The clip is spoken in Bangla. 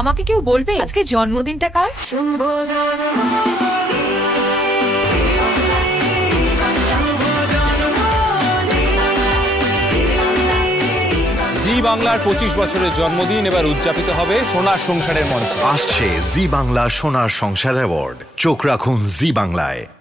আমাকে কেউ বলবে আজকে জন্মদিনটা কার? জি বাংলার 25 বছরের জন্মদিন এবার উদযাপিত হবে সোনার সংসারের মঞ্চে। আসছে জি বাংলা সোনার সংসার অ্যাওয়ার্ড। চোখ রাখুন জি বাংলায়।